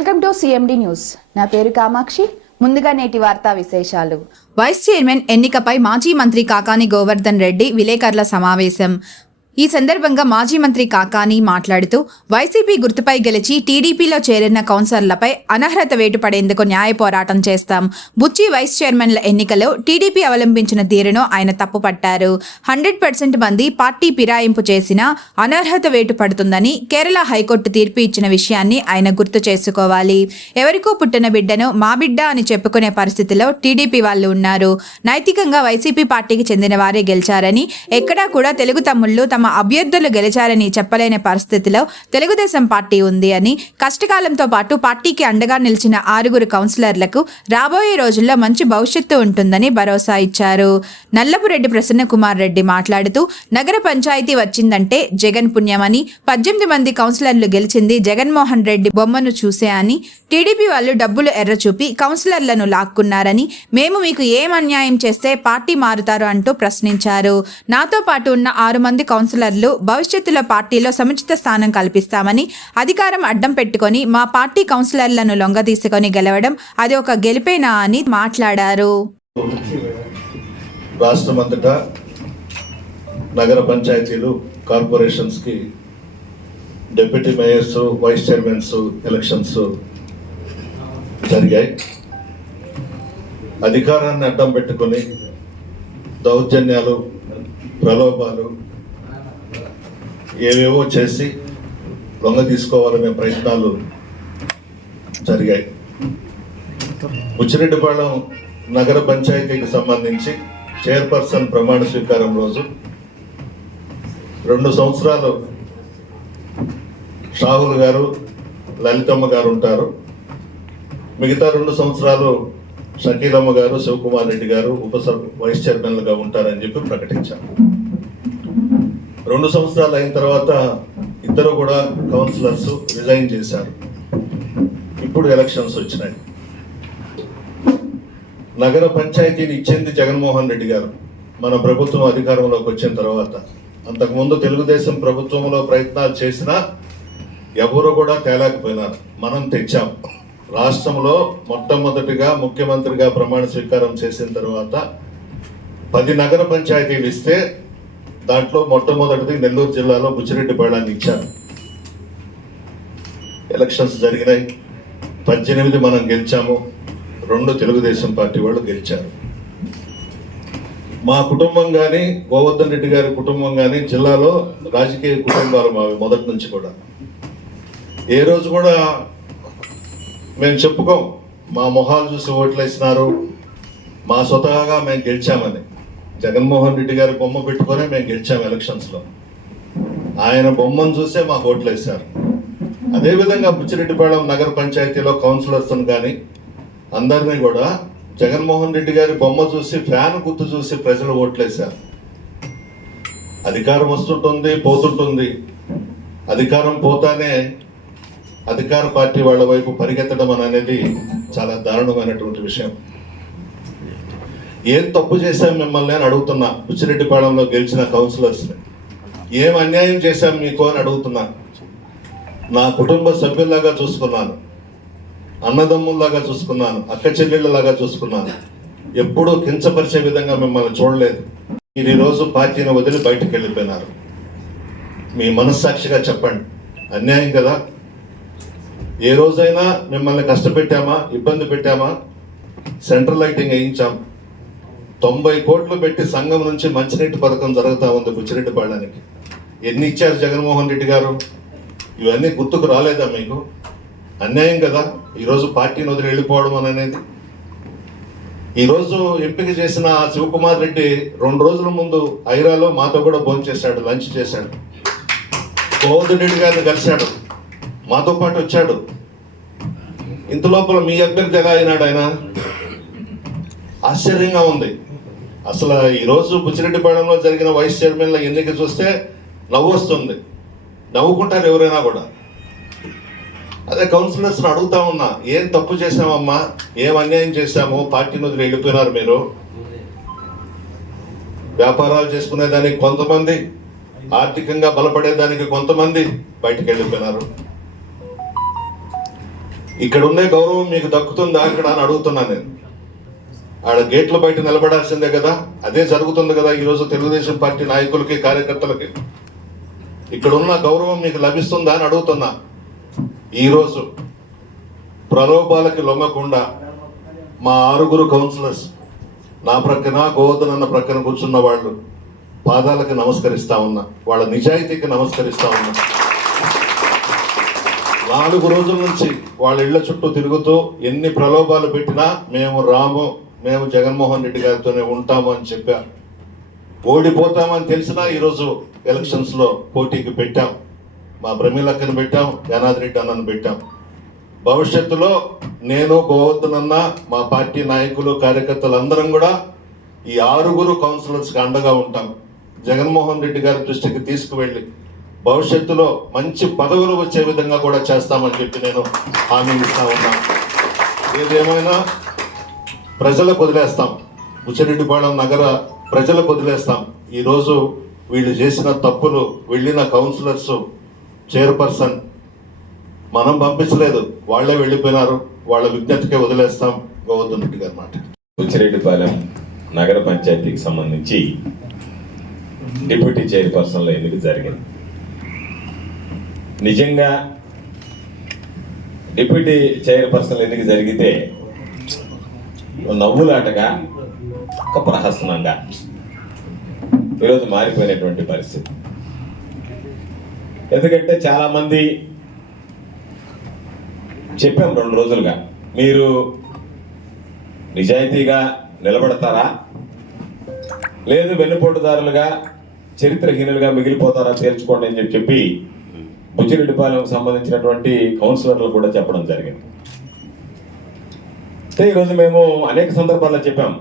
Welcome to CMD news. నా పేరు కామాక్షి. ముందుగా నేటి వార్తా విశేషాలు. వైస్ చైర్మన్ ఎన్నికపై మాజీ మంత్రి కాకాని గోవర్ధన్ రెడ్డి విలేకరుల సమావేశం. ఈ సందర్భంగా మాజీ మంత్రి కాకాని మాట్లాడుతూ వైసీపీ గుర్తుపై గెలిచి టీడీపీలో చేరిన కౌన్సిలర్లపై అనర్హత వేటు పడేందుకు న్యాయ పోరాటం చేస్తాం. బుచ్చి వైస్ చైర్మన్ల ఎన్నికలో టీడీపీ అవలంబించిన తీరును ఆయన తప్పుపట్టారు. 100% మంది పార్టీ ఫిరాయింపు చేసినా అనర్హత వేటు పడుతుందని కేరళ హైకోర్టు తీర్పు ఇచ్చిన విషయాన్ని ఆయన గుర్తు చేసుకోవాలి. ఎవరికో పుట్టిన బిడ్డను మా బిడ్డ అని చెప్పుకునే పరిస్థితిలో టీడీపీ వాళ్ళు ఉన్నారు. నైతికంగా వైసీపీ పార్టీకి చెందిన వారే గెలిచారని, ఎక్కడా కూడా తెలుగు తమ్ముళ్లు తమ అభ్యర్థులు గెలిచారని చెప్పలేని పరిస్థితిలో తెలుగుదేశం పార్టీ ఉంది అని, కష్టకాలంతో పాటు పార్టీకి అండగా నిలిచిన 6 కౌన్సిలర్లకు రాబోయే రోజుల్లో మంచి భవిష్యత్తు ఉంటుందని భరోసా ఇచ్చారు. నల్లపురెడ్డి ప్రసన్న కుమార్ రెడ్డి మాట్లాడుతూ నగర పంచాయతీ వచ్చిందంటే జగన్ పుణ్యమని, 18 మంది కౌన్సిలర్లు గెలిచింది జగన్మోహన్ రెడ్డి బొమ్మను చూసే అని, టీడీపీ వాళ్ళు డబ్బులు ఎర్రచూపి కౌన్సిలర్లను లాక్కున్నారని, మేము మీకు ఏం అన్యాయం చేస్తే పార్టీ మారుతారు అంటూ ప్రశ్నించారు. నాతో పాటు ఉన్న 6 మంది కౌన్సిలర్లు భవిష్యత్తులో పార్టీలో సముచిత స్థానం కల్పిస్తామని, అధికారం అడ్డం పెట్టుకొని మా పార్టీ కౌన్సిలర్లను లొంగ తీసుకొని గెలవడం అది ఒక గెలిపేనా అని మాట్లాడారు. రాష్ట్రమంతటా నగర పంచాయతీలు, కార్పొరేషన్స్కి deputy mayors, vice chairmans elections జరిగాయి. అధికారాన్ని అడ్డం పెట్టుకొని దౌర్జన్యాలు, ప్రలోభాలు ఏవేవో చేసి లొంగ తీసుకోవాలనే ప్రయత్నాలు జరిగాయి. బుచ్చిరెడ్డిపాళెం నగర పంచాయతీకి సంబంధించి చైర్పర్సన్ ప్రమాణ స్వీకారం రోజు 2 సంవత్సరాలు షాహుల్ గారు, లలితమ్మ గారు ఉంటారు. మిగతా 2 సంవత్సరాలు షకీలమ్మ గారు, శివకుమార్ రెడ్డి గారు వైస్ చైర్మన్లుగా ఉంటారని చెప్పి ప్రకటించారు. 2 సంవత్సరాలు అయిన తర్వాత ఇద్దరు కూడా కౌన్సిలర్స్ రిజైన్ చేశారు. ఇప్పుడు ఎలక్షన్స్ వచ్చినాయి. నగర పంచాయతీని ఇచ్చింది జగన్మోహన్ రెడ్డి గారు మన ప్రభుత్వం అధికారంలోకి వచ్చిన తర్వాత. అంతకుముందు తెలుగుదేశం ప్రభుత్వంలో ప్రయత్నాలు చేసినా ఎవరు కూడా తేలేకపోయినారు. మనం తెచ్చాం. రాష్ట్రంలో మొట్టమొదటిగా ముఖ్యమంత్రిగా ప్రమాణ స్వీకారం చేసిన తర్వాత 10 నగర పంచాయతీలు ఇస్తే దాంట్లో మొట్టమొదటిది నెల్లూరు జిల్లాలో బుచ్చిరెడ్డిపాళెన్ని ఇచ్చారు. ఎలక్షన్స్ జరిగినాయి. 18 మనం గెలిచాము, 2 తెలుగుదేశం పార్టీ వాళ్ళు గెలిచారు. మా కుటుంబం కానీ, గోవర్ధన్ రెడ్డి గారి కుటుంబం కానీ జిల్లాలో రాజకీయ కుటుంబాలు మావి మొదటి నుంచి కూడా. ఏ రోజు కూడా మేము చెప్పుకోం మా మొహాలు చూసి ఓట్లు వేసినారు, మా స్వతహాగా మేము గెలిచామని. జగన్మోహన్ రెడ్డి గారి బొమ్మ పెట్టుకొని మేము గెలిచాము ఎలక్షన్స్లో. ఆయన బొమ్మను చూసే మాకు ఓట్లు వేశారు. అదేవిధంగా బుచ్చిరెడ్డిపాళెం నగర పంచాయతీలో కౌన్సిలర్స్ని కానీ అందరినీ కూడా జగన్మోహన్ రెడ్డి గారి బొమ్మ చూసి, ఫ్యాన్ గుర్తు చూసి ప్రజలు ఓట్లు వేశారు. అధికారం వస్తుంటుంది, పోతుంటుంది. అధికారం పోతానే అధికార పార్టీ వాళ్ళ వైపు పరిగెత్తడం అనేది చాలా దారుణమైనటువంటి విషయం. ఏం తప్పు చేశాం మిమ్మల్ని అని అడుగుతున్నా. బుచ్చిరెడ్డిపాళెంలో గెలిచిన కౌన్సిలర్స్ని ఏం అన్యాయం చేశాం మీకు అని అడుగుతున్నా. నా కుటుంబ సభ్యుల్లాగా చూసుకున్నాను, అన్నదమ్ముల్లాగా చూసుకున్నాను, అక్క చెల్లెళ్ళలాగా చూసుకున్నాను. ఎప్పుడూ కించపరిచే విధంగా మిమ్మల్ని చూడలేదు. మీరు ఈరోజు పార్టీని వదిలి బయటకు వెళ్ళిపోయినారు. మీ మనస్సాక్షిగా చెప్పండి, అన్యాయం కదా? ఏ రోజైనా మిమ్మల్ని కష్టపెట్టామా, ఇబ్బంది పెట్టామా? Central lighting వేయించాం. 90 కోట్లు పెట్టి సంఘం నుంచి మంచినీటి పథకం జరుగుతూ ఉంది బుచ్చిరెడ్డిపాళెనికి. ఎన్ని ఇచ్చారు జగన్మోహన్ రెడ్డి గారు? ఇవన్నీ గుర్తుకు రాలేదా మీకు? అన్యాయం కదా ఈరోజు పార్టీని వదిలి వెళ్ళిపోవడం అనేది. ఈరోజు ఎంపిక చేసిన శివకుమార్ రెడ్డి 2 రోజుల ముందు ఐరాలో మాతో కూడా భోజనం చేశాడు, లంచ్ చేశాడు. గోవర్ధన్ రెడ్డి గారిని కలిశాడు, మాతో పాటు వచ్చాడు. ఇంత లోపల మీ అభ్యర్థి ఎలా అయినాడు ఆయన? ఆశ్చర్యంగా ఉంది. అసలు ఈరోజు బుచ్చిరెడ్డిపాళెంలో జరిగిన వైస్ చైర్మన్ల ఎన్నిక చూస్తే నవ్వు వస్తుంది. నవ్వుకుంటారు ఎవరైనా కూడా. అదే కౌన్సిలర్స్ని అడుగుతా ఉన్నా, ఏం తప్పు చేశామమ్మా, ఏం అన్యాయం చేశాము, పార్టీని వదిలి వెళ్ళిపోయినారు మీరు? వ్యాపారాలు చేసుకునేదానికి కొంతమంది, ఆర్థికంగా బలపడేదానికి కొంతమంది బయటకు వెళ్ళిపోయినారు. ఇక్కడ ఉండే గౌరవం మీకు దక్కుతుందా అక్కడ అని అడుగుతున్నాను నేను. ఆడ గేట్ల బయట నిలబడాల్సిందే కదా, అదే జరుగుతుంది కదా ఈరోజు తెలుగుదేశం పార్టీ నాయకులకి కార్యకర్తలకి. ఇక్కడ ఉన్న గౌరవం మీకు లభిస్తుందా అని అడుగుతున్నా. ఈరోజు ప్రలోభాలకి లొంగకుండా మా 6 కౌన్సిలర్స్ నా ప్రక్కన, గోవర్ధన్ అన్న ప్రక్కన కూర్చున్న వాళ్ళు పాదాలకి నమస్కరిస్తా ఉన్నా, వాళ్ళ నిజాయితీకి నమస్కరిస్తా ఉన్నా. 4 రోజుల నుంచి వాళ్ళ ఇళ్ల చుట్టూ తిరుగుతూ ఎన్ని ప్రలోభాలు పెట్టినా మేము జగన్మోహన్ రెడ్డి గారితోనే ఉంటాము అని చెప్పారు. ఓడిపోతామని తెలిసినా ఈరోజు ఎలక్షన్స్లో పోటీకి పెట్టాం. మా ప్రమీలక్కను పెట్టాం, యానాది రెడ్డి అన్నను పెట్టాం. భవిష్యత్తులో నేను, గోవర్ధన్ అన్న, మా పార్టీ నాయకులు, కార్యకర్తలు అందరం కూడా ఈ 6 కౌన్సిలర్స్కి అండగా ఉంటాం. జగన్మోహన్ రెడ్డి గారి దృష్టికి తీసుకువెళ్ళి భవిష్యత్తులో మంచి పదవులు వచ్చే విధంగా కూడా చేస్తామని చెప్పి నేను హామీ ఇస్తా ఉన్నా. ఏదేమైనా ప్రజలకు వదిలేస్తాం, బుచ్చిరెడ్డిపాళెం నగర ప్రజలకు వదిలేస్తాం. ఈరోజు వీళ్ళు చేసిన తప్పులు, వెళ్ళిన కౌన్సిలర్స్, చైర్పర్సన్ మనం పంపించలేదు, వాళ్ళే వెళ్ళిపోయినారు, వాళ్ళ విజ్ఞతకే వదిలేస్తాం. గోవర్ధన్ రెడ్డి గారి మాట. బుచ్చిరెడ్డిపాలెం నగర పంచాయతీకి సంబంధించి డిప్యూటీ చైర్పర్సన్లో ఎన్నిక జరిగింది. నిజంగా డిప్యూటీ చైర్పర్సన్ ఎన్నిక జరిగితే నవ్వులాటగా, ఒక ప్రహసనంగా ఈరోజు మారిపోయినటువంటి పరిస్థితి. ఎందుకంటే చాలామంది చెప్పాం 2 రోజులుగా, మీరు నిజాయితీగా నిలబడతారా, లేదు వెన్నుపోటుదారులుగా చరిత్రహీనులుగా మిగిలిపోతారా తేల్చుకోండి అని చెప్పి బుచ్చిరెడ్డిపాలెంకు సంబంధించినటువంటి కౌన్సిలర్లు కూడా చెప్పడం జరిగింది. అయితే ఈరోజు మేము అనేక సందర్భాల్లో చెప్పాం,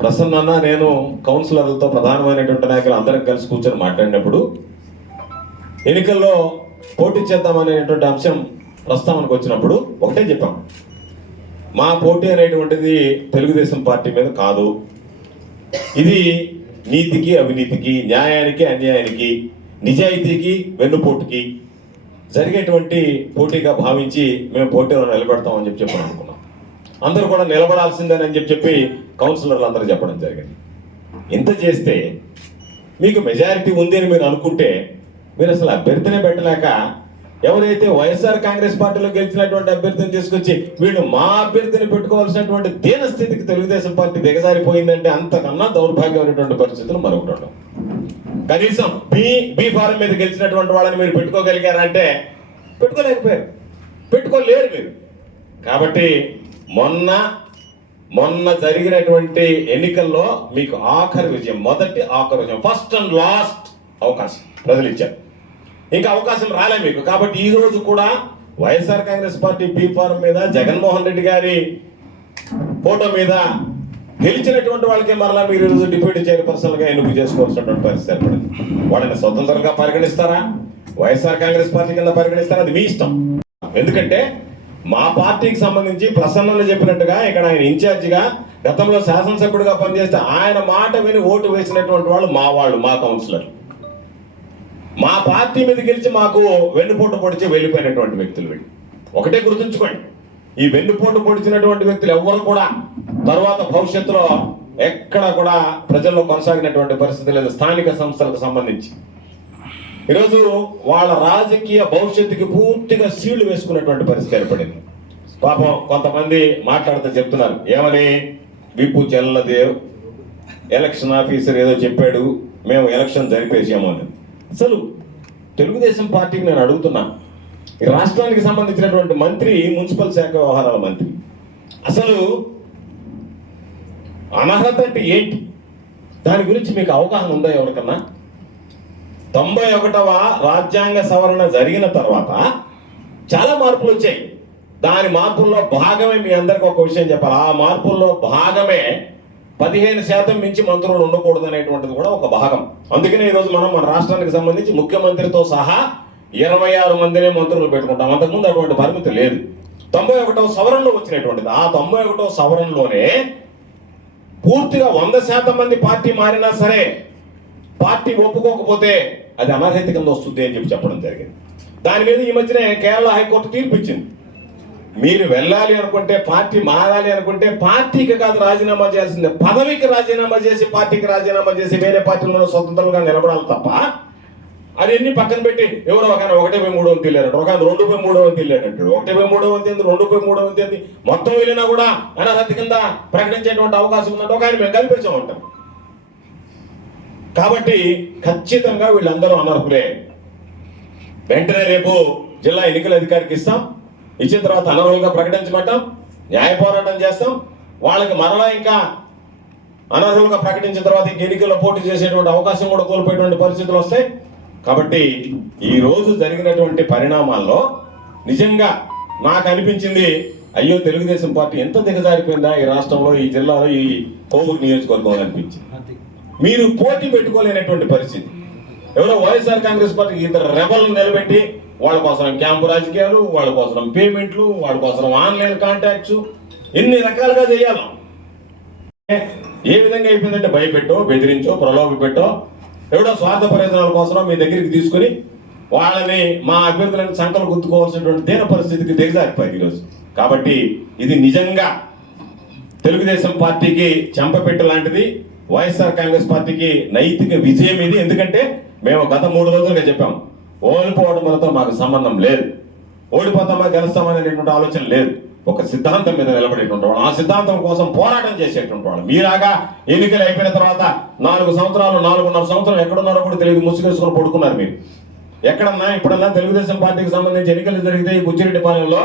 ప్రసన్న నేను కౌన్సిలర్లతో, ప్రధానమైనటువంటి నాయకులు అందరం కలిసి కూర్చొని మాట్లాడినప్పుడు ఎన్నికల్లో పోటీ చేద్దామనేటువంటి అంశం ప్రస్తావనకు వచ్చినప్పుడు ఒకటే చెప్పాం, మా పోటీ అనేటువంటిది తెలుగుదేశం పార్టీ మీద కాదు, ఇది నీతికి అవినీతికి, న్యాయానికి అన్యాయానికి, నిజాయితీకి వెన్నుపోటుకి జరిగేటువంటి పోటీగా భావించి మేము పోటీలో నిలబెడతామని చెప్పి అనుకున్నాం. అందరూ కూడా నిలబడాల్సిందేనని చెప్పి కౌన్సిలర్లు అందరూ చెప్పడం జరిగింది. ఇంత చేస్తే మీకు మెజారిటీ ఉంది అని మీరు అనుకుంటే మీరు అసలు అభ్యర్థినే పెట్టలేక, ఎవరైతే వైఎస్ఆర్ కాంగ్రెస్ పార్టీలో గెలిచినటువంటి అభ్యర్థిని తీసుకొచ్చి వీళ్ళు మా అభ్యర్థిని పెట్టుకోవాల్సినటువంటి దీన స్థితికి తెలుగుదేశం పార్టీ దిగజారిపోయిందంటే అంతకన్నా దౌర్భాగ్యమైనటువంటి పరిస్థితులు మరొకటి ఉండవు. కనీసం బి ఫారం మీద గెలిచినటువంటి వాళ్ళని మీరు పెట్టుకోగలిగారంటే పెట్టుకోలేకపోయారు, పెట్టుకోలేరు మీరు. కాబట్టి మొన్న జరిగినటువంటి ఎన్నికల్లో మీకు ఆఖరి విజయం, ఆఖరి విజయం, ఫస్ట్ అండ్ లాస్ట్ అవకాశం ప్రజలు ఇచ్చారు. ఇంకా అవకాశం రాలే మీకు. కాబట్టి ఈ రోజు కూడా YSR Congress party B form మీద, జగన్మోహన్ రెడ్డి గారి ఫోటో మీద గెలిచినటువంటి వాళ్ళకే మరలా మీరు ఈరోజు డిప్యూటీ చైర్పర్సన్గా ఎన్నిక చేసుకోవాల్సినటువంటి పరిస్థితి ఏర్పడింది. వాళ్ళని స్వతంత్రంగా పరిగణిస్తారా, వైఎస్ఆర్ కాంగ్రెస్ పార్టీ కింద పరిగణిస్తారా, అది మీ ఇష్టం. ఎందుకంటే మా పార్టీకి సంబంధించి ప్రసన్నలు చెప్పినట్టుగా ఇక్కడ ఆయన ఇన్ఛార్జిగా గతంలో శాసనసభ్యుడిగా పనిచేస్తే ఆయన మాట విని ఓటు వేసినటువంటి వాళ్ళు, మా కౌన్సిలర్, మా పార్టీ మీద గెలిచి మాకు వెన్నుపోటు పొడిచి వెళ్ళిపోయినటువంటి వ్యక్తులు వీళ్ళు. ఒకటే గుర్తుంచుకోండి, ఈ వెన్నుపోటు పొడిచినటువంటి వ్యక్తులు ఎవ్వరు కూడా తర్వాత భవిష్యత్తులో ఎక్కడ కూడా ప్రజల్లో కొనసాగినటువంటి పరిస్థితి లేదు. స్థానిక సంస్థలకు సంబంధించి ఈరోజు వాళ్ళ రాజకీయ భవిష్యత్తుకి పూర్తిగా సీళ్లు వేసుకున్నటువంటి పరిస్థితి ఏర్పడింది. పాపం కొంతమంది మాట్లాడుతూ చెప్తున్నారు, ఏమని, విప్పు చెల్లదేవ్ ఎలక్షన్ ఆఫీసర్ ఏదో చెప్పాడు, మేము ఎలక్షన్ జరిపేసాము అని. అసలు తెలుగుదేశం పార్టీకి నేను అడుగుతున్నాను, ఈ రాష్ట్రానికి సంబంధించినటువంటి మంత్రి, మున్సిపల్ శాఖ వ్యవహారాల మంత్రి, అసలు అనర్హత అంటే ఏంటి, దాని గురించి మీకు అవగాహన ఉందా ఎవరికన్నా? 91వ రాజ్యాంగ సవరణ జరిగిన తర్వాత చాలా మార్పులు వచ్చాయి. దాని మార్పుల్లో భాగమే మీ అందరికి ఒక విషయం చెప్పాలి. ఆ మార్పుల్లో భాగమే 15% మించి మంత్రులు ఉండకూడదు అనేటువంటిది కూడా ఒక భాగం. అందుకనే ఈరోజు మనం మన రాష్ట్రానికి సంబంధించి ముఖ్యమంత్రితో సహా 26 మందినే మంత్రులు పెట్టుకుంటాం. అంతకుముందు అటువంటి పరిమితి లేదు. 91వ సవరణలో వచ్చినటువంటిది. ఆ 91వ సవరణలోనే పూర్తిగా 100% మంది పార్టీ మారినా సరే పార్టీ ఒప్పుకోకపోతే అది అనర్హత కింద వస్తుంది అని చెప్పడం జరిగింది. దాని మీద ఈ మధ్యనే కేరళ హైకోర్టు తీర్పు ఇచ్చింది. మీరు వెళ్ళాలి అనుకుంటే, పార్టీ మారాలి అనుకుంటే పార్టీకి కాదు రాజీనామా చేయాల్సిందే, పదవికి రాజీనామా చేసి, పార్టీకి రాజీనామా చేసి వేరే పార్టీలో స్వతంత్రంగా నిలబడాలి తప్ప అది ఎన్ని పక్కన పెట్టి ఎవరో ఒక 1/3 వంతు వెళ్ళారు, ఒక 2/3 వంతు వెళ్ళాడంటాడు. 1/3 వంతు ఏంది, 2/3 వంతు ఏంది, మొత్తం వెళ్ళినా కూడా అనర్హత కింద ప్రకటించేటువంటి అవకాశం ఉందంటే ఒక ఆయన మేము కల్పించే ఉంటాం. కాబట్టి ఖచ్చితంగా వీళ్ళందరూ అనర్హులే. వెంటనే రేపు జిల్లా ఎన్నికల అధికారికి ఇస్తాం, ఇచ్చిన తర్వాత అనర్హులుగా ప్రకటించమంటాం, న్యాయ పోరాటం చేస్తాం. వాళ్ళకి మరలా ఇంకా అనర్హులుగా ప్రకటించిన తర్వాత ఇంక ఎన్నికల్లో పోటీ చేసేటువంటి అవకాశం కూడా కోల్పోయేటువంటి పరిస్థితులు వస్తాయి. కాబట్టి ఈ రోజు జరిగినటువంటి పరిణామాల్లో నిజంగా నాకు అనిపించింది, అయ్యో తెలుగుదేశం పార్టీ ఎంత దిగజారిపోయిందా ఈ రాష్ట్రంలో, ఈ జిల్లాలో, ఈ కోవూరు నియోజకవర్గం అనిపించింది. మీరు పోటీ పెట్టుకోలేనటువంటి పరిస్థితి. ఎవరో వైఎస్ఆర్ కాంగ్రెస్ పార్టీ ఇద్దరు రెబల్ని నిలబెట్టి వాళ్ళ కోసం క్యాంపు రాజకీయాలు, వాళ్ళ కోసం పేమెంట్లు, వాళ్ళ కోసం ఆన్లైన్ కాంటాక్ట్స్, ఎన్ని రకాలుగా చేయాలి. ఏ విధంగా అయిపోయిందంటే భయపెట్టో, బెదిరించో, ప్రలోభ పెట్టో, ఎవడో స్వార్థ ప్రయోజనాల కోసం మీ దగ్గరికి తీసుకుని వాళ్ళని మా అభ్యర్థులను సంకలు గుర్తుకోవాల్సినటువంటి తీర పరిస్థితికి దిగజారిపోయింది ఈరోజు. కాబట్టి ఇది నిజంగా తెలుగుదేశం పార్టీకి చెంపపెట్టు లాంటిది, వైఎస్ఆర్ కాంగ్రెస్ పార్టీకి నైతిక విజయం ఇది. ఎందుకంటే మేము గత 3 రోజులుగా చెప్పాం, ఓడిపోవడంతో మాకు సంబంధం లేదు, ఓడిపోతామా గెలుస్తామనేటువంటి ఆలోచన లేదు. ఒక సిద్ధాంతం మీద నిలబడేటువంటి వాళ్ళు, ఆ సిద్ధాంతం కోసం పోరాటం చేసేటువంటి వాళ్ళు. మీరాగా ఎన్నికలు అయిపోయిన తర్వాత 4 సంవత్సరాలు, 4.5 సంవత్సరం ఎక్కడున్నారో కూడా తెలియదు, ముసుగేసుకుని పడుకున్నారు మీరు. ఎక్కడన్నా ఇప్పుడన్నా తెలుగుదేశం పార్టీకి సంబంధించి ఎన్నికలు జరిగితే ఈ బుచ్చిరెడ్డిపాలెంలో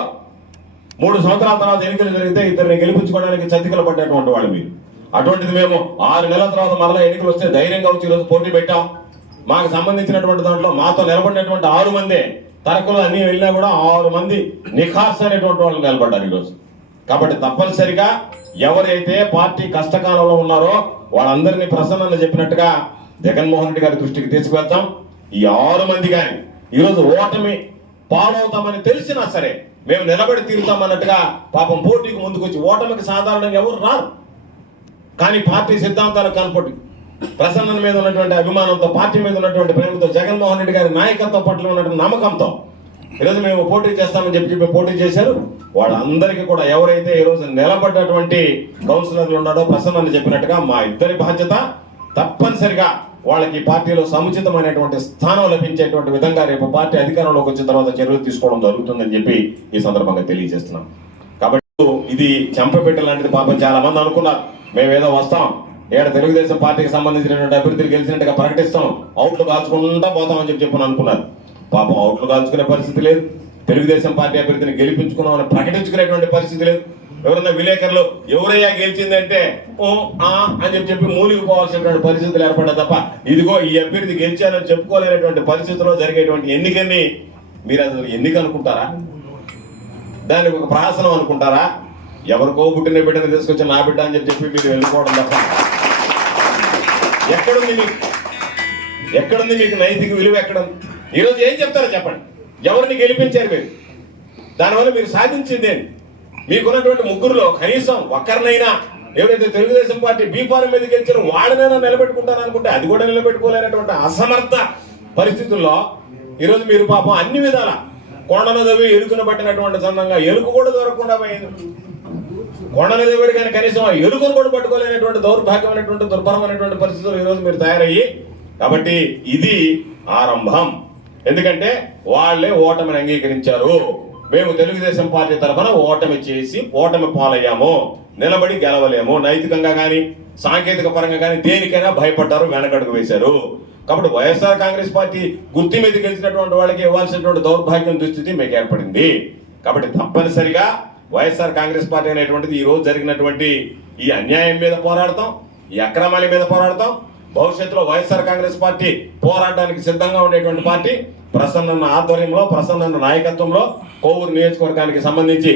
3 సంవత్సరాల తర్వాత ఎన్నికలు జరిగితే ఇద్దరిని గెలిపించుకోవడానికి చతికిల పడ్డటువంటి వాళ్ళు మీరు. అటువంటిది మేము 6 నెలల తర్వాత మరలా ఎన్నికలు వస్తే ధైర్యంగా వచ్చి ఈరోజు పోటీ పెట్టాం. మాకు సంబంధించినటువంటి దాంట్లో మాతో నిలబడినటువంటి 6 మందే, తరకులు అన్ని వెళ్ళినా కూడా 6 మంది నిఖార్స్ అనేటువంటి వాళ్ళు నిలబడ్డారు ఈరోజు. కాబట్టి తప్పనిసరిగా ఎవరైతే పార్టీ కష్టకాలంలో ఉన్నారో వాళ్ళందరినీ ప్రసన్న చెప్పినట్టుగా జగన్మోహన్ రెడ్డి గారి దృష్టికి తీసుకువెళ్తాం. ఈ 6 మంది కానీ ఈరోజు ఓటమి పాలవుతామని తెలిసినా సరే మేము నిలబడి తీరుతామన్నట్టుగా పాపం పోటీకి ముందుకొచ్చి, ఓటమికి సాధారణంగా ఎవరు రారు, కానీ పార్టీ సిద్ధాంతాలకు కనపడి ప్రసన్న మీద ఉన్నటువంటి అభిమానంతో, పార్టీ మీద ఉన్నటువంటి ప్రేమతో, జగన్మోహన్ రెడ్డి గారి నాయకత్వం పట్ల ఉన్నటువంటి నమ్మకంతో ఈరోజు మేము పోటీ చేస్తామని చెప్పి పోటీ చేశారు. వాళ్ళందరికీ కూడా ఎవరైతే ఈరోజు నిలబడ్డటువంటి కౌన్సిలర్లు ఉన్నారో ప్రసన్న చెప్పినట్టుగా మా ఇద్దరి బాధ్యత తప్పనిసరిగా వాళ్ళకి పార్టీలో సముచితమైనటువంటి స్థానం లభించేటువంటి విధంగా రేపు పార్టీ అధికారంలోకి వచ్చిన తర్వాత చర్యలు తీసుకోవడం జరుగుతుందని చెప్పి ఈ సందర్భంగా తెలియజేస్తున్నాం. కాబట్టి ఇది చెంపపెట్ట లాంటిది. పాపం చాలా మంది అనుకున్నారు మేమేదో వస్తాం, ఏడ తెలుగుదేశం పార్టీకి సంబంధించినటువంటి అభ్యర్థులు గెలిచినట్టుగా ప్రకటిస్తాం, అవుట్లు కాల్చుకుంటా పోతామని చెప్పి అనుకున్నారు. పాపం అవుట్లు కాల్చుకునే పరిస్థితి లేదు, తెలుగుదేశం పార్టీ అభ్యర్థిని గెలిపించుకున్నామని ప్రకటించుకునేటువంటి పరిస్థితి లేదు. ఎవరన్నా విలేకరులు ఎవరయ్యా గెలిచిందంటే ఓ ఆ అని చెప్పి మూలిగిపోవాల్సినటువంటి పరిస్థితులు ఏర్పడ్డా తప్ప ఇదిగో ఈ అభ్యర్థి గెలిచారని చెప్పుకోలేనటువంటి పరిస్థితుల్లో జరిగేటువంటి ఎన్నికని మీరు అసలు ఎన్నిక అనుకుంటారా? దానికి ఒక ప్రహసనం అనుకుంటారా? ఎవరికో పుట్టిన బిడ్డను తీసుకొచ్చి నా బిడ్డ అని చెప్పి మీరు వెళ్ళిపోవడం తప్ప ఎక్కడుంది మీకు నైతిక విలువ? ఎక్కడుంది? ఈరోజు ఏం చెప్తారో చెప్పండి. ఎవరిని గెలిపించారు మీరు? దానివల్ల మీరు సాధించింది ఏంటి? మీకున్నటువంటి ముగ్గురులో కనీసం ఒక్కరినైనా ఎవరైతే తెలుగుదేశం పార్టీ బీఫారం మీద గెలిచారో వాడినైనా నిలబెట్టుకుంటాను అనుకుంటే అది కూడా నిలబెట్టుకోలేనటువంటి అసమర్థ పరిస్థితుల్లో ఈరోజు మీరు పాపం అన్ని విధాల కొండల దవి ఎలుకను పట్టినటువంటి సందంగా ఎలుక కూడా దొరకకుండా పోయింది. కొండల దగ్గర కానీ కనీసం ఎలుకను కూడా పట్టుకోలేనటువంటి దౌర్భాగ్యమైనటువంటి దుర్భరమైనటువంటి పరిస్థితులు ఈరోజు మీరు తయారయ్యి. కాబట్టి ఇది ఆరంభం. ఎందుకంటే వాళ్ళే ఓటమిని అంగీకరించారు. మేము తెలుగుదేశం పార్టీ తరఫున ఓటమి చేసి ఓటమి పాలయ్యాము, నిలబడి గెలవలేము, నైతికంగా కానీ సాంకేతిక పరంగా కానీ దేనికైనా భయపడ్డారు, వెనకడుగు వేశారు. కాబట్టి వైఎస్ఆర్ కాంగ్రెస్ పార్టీ గుర్తు మీద గెలిచినటువంటి వాళ్ళకి ఇవ్వాల్సినటువంటి దౌర్భాగ్యం దుస్థితి మీకు ఏర్పడింది. కాబట్టి తప్పనిసరిగా వైఎస్ఆర్ కాంగ్రెస్ పార్టీ అనేటువంటిది ఈ రోజు జరిగినటువంటి ఈ అన్యాయం మీద పోరాడతాం, ఈ అక్రమాల మీద పోరాడతాం. భవిష్యత్తులో వైఎస్ఆర్ కాంగ్రెస్ పార్టీ పోరాటానికి సిద్ధంగా ఉండేటువంటి పార్టీ. ప్రసన్న ఆధ్వర్యంలో, ప్రసన్న నాయకత్వంలో కోవూరు నియోజకవర్గానికి సంబంధించి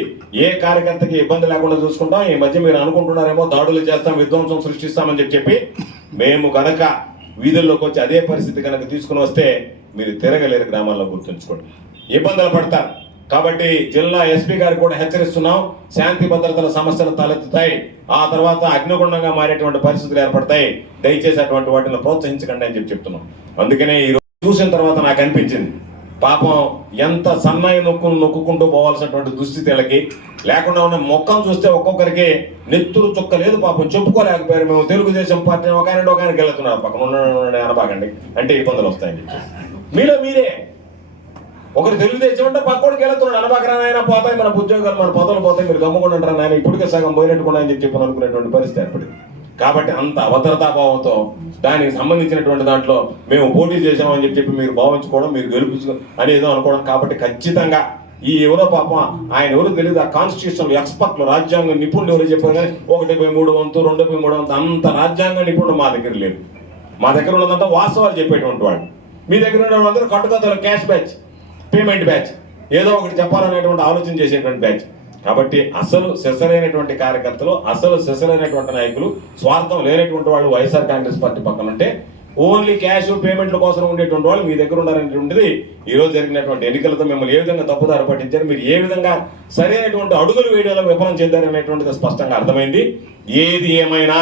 ఏ కార్యకర్తకి ఇబ్బంది లేకుండా చూసుకుంటాం. ఈ మధ్య మీరు అనుకుంటున్నారేమో దాడులు చేస్తాం, విధ్వంసం సృష్టిస్తామని చెప్పి మేము కనుక వీధుల్లోకి వచ్చి అదే పరిస్థితి కనుక తీసుకుని వస్తే మీరు తిరగలేరు, గ్రామాల్లో గుర్తుంచుకోండి, ఇబ్బందులు పడతారు. కాబట్టి జిల్లా ఎస్పీ గారికి కూడా హెచ్చరిస్తున్నాం, శాంతి భద్రతల సమస్యలు తలెత్తుతాయి, ఆ తర్వాత అగ్నిగుండంగా మారేటువంటి పరిస్థితులు ఏర్పడతాయి, దయచేసి అటువంటి వాటిని ప్రోత్సహించకండి అని చెప్తున్నాం. అందుకనే ఈ రోజు చూసిన తర్వాత నాకు అనిపించింది పాపం ఎంత సన్నాయి నొక్కుంటూ పోవాల్సినటువంటి దుస్థితి వీళ్ళకి లేకుండా ఉన్న మొక్కను చూస్తే ఒక్కొక్కరికి నెత్తురు చుక్క లేదు, పాపం చెప్పుకోలేకపోయారు. మేము తెలుగుదేశం పార్టీ ఒక ఆయనకి వెళ్తున్నారు, పక్కన ఉన్న అనబాగండి అంటే ఇబ్బందులు వస్తాయని చెప్పి మీరే ఒకరు తెలుగుదేశం అంటే పక్కోడికి వెళ్తున్నాడు, అనబాకరా నాయన పోతాయి మన ఉద్యోగాలు, మన పదవులు పోతాయి, మీరు గమ్ముకుండా ఉంటారు నాయన, ఇప్పటికే సగం పోయినట్టుకున్నా అని చెప్పి అనుకునేటువంటి పరిస్థితి ఏర్పడింది. కాబట్టి అంత అభద్రతాభావంతో దానికి సంబంధించినటువంటి దాంట్లో మేము పోటీ చేసామని చెప్పి మీరు భావించుకోవడం, మీరు గెలుపు అనేదో అనుకోవడం. కాబట్టి ఖచ్చితంగా ఈ ఎవరో పాపం ఆయన ఎవరో తెలియదు, ఆ కాన్స్టిట్యూషన్ ఎక్స్పర్ట్లు రాజ్యాంగ నిపుణులు ఎవరో చెప్పారు కానీ 1/3 వంతు 2/3 వంతు అంత రాజ్యాంగ నిపుణులు మా దగ్గర లేదు. మా దగ్గర ఉన్నదంతా వాస్తవాలు చెప్పేటువంటి వాడు. మీ దగ్గర ఉన్నవాళ్ళందరూ కట్టుకథలు, క్యాష్ బ్యాచ్, పేమెంట్ బ్యాచ్, ఏదో ఒకటి చెప్పాలనేటువంటి ఆలోచన చేసేటువంటి బ్యాచ్. కాబట్టి అసలు సెసరైనటువంటి కార్యకర్తలు, అసలు సెసరైనటువంటి నాయకులు, స్వార్థం లేనటువంటి వాళ్ళు వైఎస్ఆర్ కాంగ్రెస్ పార్టీ పక్కన ఉంటే ఓన్లీ క్యాష్ పేమెంట్ల కోసం ఉండేటువంటి వాళ్ళు మీ దగ్గర ఉండాలనేటువంటిది ఈ రోజు జరిగినటువంటి ఎన్నికలతో మిమ్మల్ని ఏ విధంగా తప్పుదారి పట్టించారు, మీరు ఏ విధంగా సరైనటువంటి అడుగులు వేయడంలో విఫలం చేద్దారనేటువంటిది స్పష్టంగా అర్థమైంది. ఏది ఏమైనా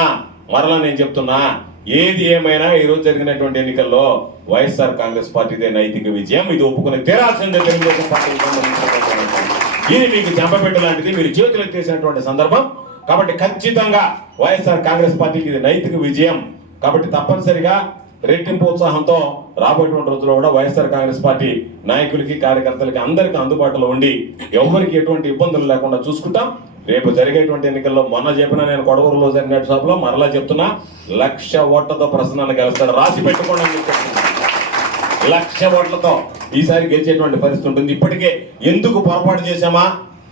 మరలా నేను చెప్తున్నా, ఏది ఏమైనా ఈ రోజు జరిగినటువంటి ఎన్నికల్లో వైఎస్ఆర్ కాంగ్రెస్ పార్టీదే నైతిక విజయం. ఇది ఒప్పుకుని తీరాల్సిందే. తెలుగుదేశం పార్టీకి ఇది మీకు చెంపపెట్టు లాంటిది, మీరు చేతులు ఎత్తేసినటువంటి సందర్భం. కాబట్టి ఖచ్చితంగా వైఎస్ఆర్ కాంగ్రెస్ పార్టీకి ఇది నైతిక విజయం. కాబట్టి తప్పనిసరిగా రెట్టింపు ఉత్సాహంతో రాబోయేటువంటి రోజుల్లో కూడా వైఎస్ఆర్ కాంగ్రెస్ పార్టీ నాయకులకి, కార్యకర్తలకి అందరికీ అందుబాటులో ఉండి ఎవరికి ఎటువంటి ఇబ్బందులు లేకుండా చూసుకుంటాం. రేపు జరిగేటువంటి ఎన్నికల్లో మొన్న చెప్పిన నేను కొడవూరులో జరిగిన సభలో మరలా చెప్తున్నా, 1,00,000 ఓట్లతో ప్రసన్నాన్ని గెలుస్తాడు. రాసి పెట్టుకోండి అని చెప్తున్నా. 1,00,000 ఓట్లతో ఈసారి గెలిచేటువంటి పరిస్థితి ఉంటుంది. ఇప్పటికే ఎందుకు పొరపాటు చేశామా,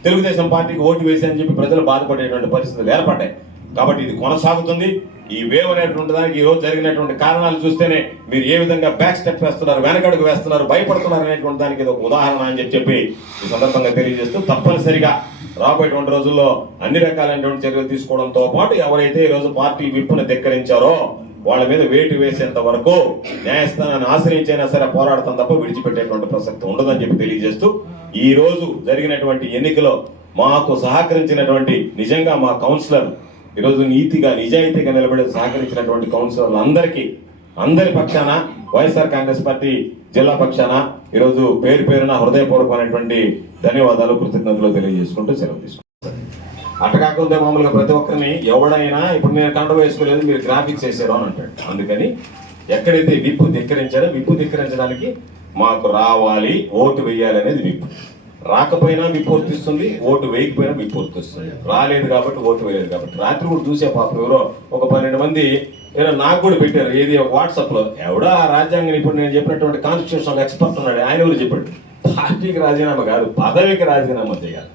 తెలుగుదేశం పార్టీకి ఓటు వేసి అని చెప్పి ప్రజలు బాధపడేటువంటి పరిస్థితులు ఏర్పడ్డాయి. కాబట్టి ఇది కొనసాగుతుంది. ఈ వేవ్ అనేటువంటి దానికి ఈ రోజు జరిగినటువంటి కారణాలు చూస్తేనే మీరు ఏ విధంగా బ్యాక్ స్టెప్ వేస్తున్నారు, వెనకడుగు వేస్తున్నారు, భయపడుతున్నారు అనేటువంటి దానికి ఇది ఒక ఉదాహరణ అని చెప్పి ఈ సందర్భంగా తెలియజేస్తూ, తప్పనిసరిగా రాబోయేటువంటి రోజుల్లో అన్ని రకాలైనటువంటి చర్యలు తీసుకోవడంతో పాటు ఎవరైతే ఈ రోజు పార్టీ విప్పును ధిక్కరించారో వాళ్ళ మీద వేటు వేసేంత వరకు న్యాయస్థానాన్ని ఆశ్రయించైనా సరే పోరాడతాం తప్ప విడిచిపెట్టేటువంటి ప్రసక్తి ఉండదని చెప్పి తెలియజేస్తూ, ఈ రోజు జరిగినటువంటి ఎన్నికలో మాకు సహకరించినటువంటి నిజంగా మా కౌన్సిలర్ ఈరోజు నీతిగా నిజాయితీగా నిలబడి సహకరించినటువంటి కౌన్సిలర్లు అందరి పక్షాన వైఎస్ఆర్ కాంగ్రెస్ పార్టీ జిల్లా పక్షాన ఈరోజు పేరున హృదయపూర్వకమైనటువంటి ధన్యవాదాలు, కృతజ్ఞతలు తెలియజేసుకుంటూ సెలవు తీసుకుంటాను. అట్టకాకుండా మామూలుగా ప్రతి ఒక్కరిని ఎవడైనా ఇప్పుడు నేను కండ వేసుకోలేదు, మీరు గ్రాఫిక్స్ వేసారు అని అంటాడు. అందుకని ఎక్కడైతే విప్పు ధిక్కరించారో విప్పు ధిక్కరించడానికి మాకు రావాలి, ఓటు వేయాలి అనేది విప్పు. రాకపోయినా విపూర్తిస్తుంది, ఓటు వేయకపోయినా విపూర్తిస్తుంది. రాలేదు కాబట్టి ఓటు వేయలేదు కాబట్టి. రాత్రి కూడా చూసే పాపం ఎవరో ఒక 12 మంది ఏదో నాకు కూడా పెట్టారు, ఏది ఒక వాట్సాప్లో, ఎవడో ఆ రాజ్యాంగం ఇప్పుడు నేను చెప్పినటువంటి కాన్స్టిట్యూషన్ ఎక్స్పర్ట్ ఉన్నాడు, ఆయన ఎవరు చెప్పాడు, పార్టీకి రాజీనామా కాదు పదవికి రాజీనామా చేయాలి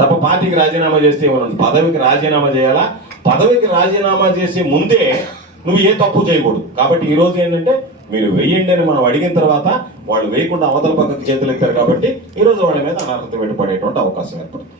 తప్ప పార్టీకి రాజీనామా చేస్తే ఏమన్నా, పదవికి రాజీనామా చేయాలా. పదవికి రాజీనామా చేసే ముందే నువ్వు ఏ తప్పు చేయకూడదు. కాబట్టి ఈ రోజు ఏంటంటే మీరు వెయ్యండి అని మనం అడిగిన తర్వాత వాళ్ళు వేయకుండా అవతల పక్కకు చేతులు ఎత్తారు కాబట్టి ఈరోజు వాళ్ళ మీద అనర్హత వెంటపడేటువంటి అవకాశం ఏర్పడుతుంది.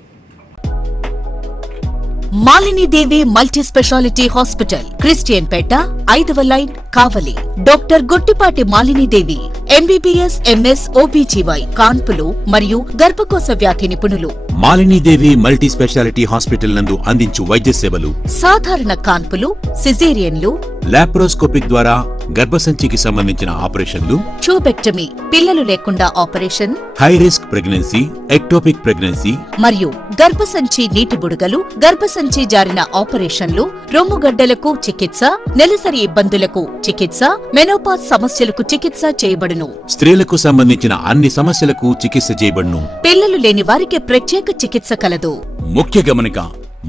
Malinidevi multi speciality hospital, Christian Peta, 5వ line, Kavali. Doctor Guttipati Malinidevi, MBBS, MS, OBGY, కాన్పులు మరియు గర్భకోశ వ్యాధి నిపుణులు. మాలినీదేవి మల్టీ స్పెషాలిటీ హాస్పిటల్ నందు అందించు వైద్య సేవలు: సాధారణ కాన్పులు, సిజేరియన్లు, లాప్రోస్కోపిక్ ద్వారా గర్భసంచికి సంబంధించిన ఆపరేషన్లు, ట్యూబెక్టమీ, పిల్లలు లేకుండా operation, high risk pregnancy, ectopic pregnancy మరియు గర్భసంచి నీటి బుడగలు, గర్భసంచి జారిన ఆపరేషన్లు, రొమ్ముగడ్డలకు చికిత్స, నెలసరి ఇబ్బందులకు చికిత్స, మెనోపాజ్ సమస్యలకు చికిత్స చేయబడును. స్త్రీలకు సంబంధించిన అన్ని సమస్యలకు చికిత్స చేయబడును. పిల్లలు లేని వారికి ప్రత్యేక చికిత్స కలదు. ముఖ్య గమనిక: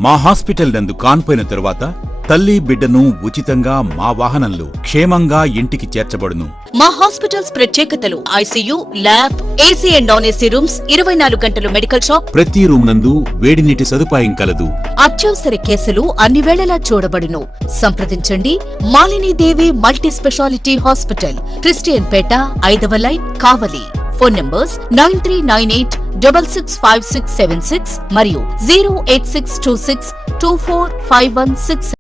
మా హాస్పిటల్ నందు కాన్పోయిన తరువాత తల్లి బిడ్డను ఉచితంగా మా వాహనంలో క్షేమంగా ఇంటికి చేర్చబడును. మా హాస్పిటల్స్ ప్రత్యేకతలు: ICU, lab, AC and non AC rooms, 24 గంటలు మెడికల్ షాప్, ప్రతి రూమ్ నందు వేడి నీటి సదుపాయం కలదు. అత్యవసర కేసులు అన్ని వేళలా చూడబడును. సంప్రదించండి Malinidevi multi speciality hospital, Christian Peta, 5వ లైన్, కావలి. ఫోన్ నంబర్స్ 9398665676 మరియు 08626245166.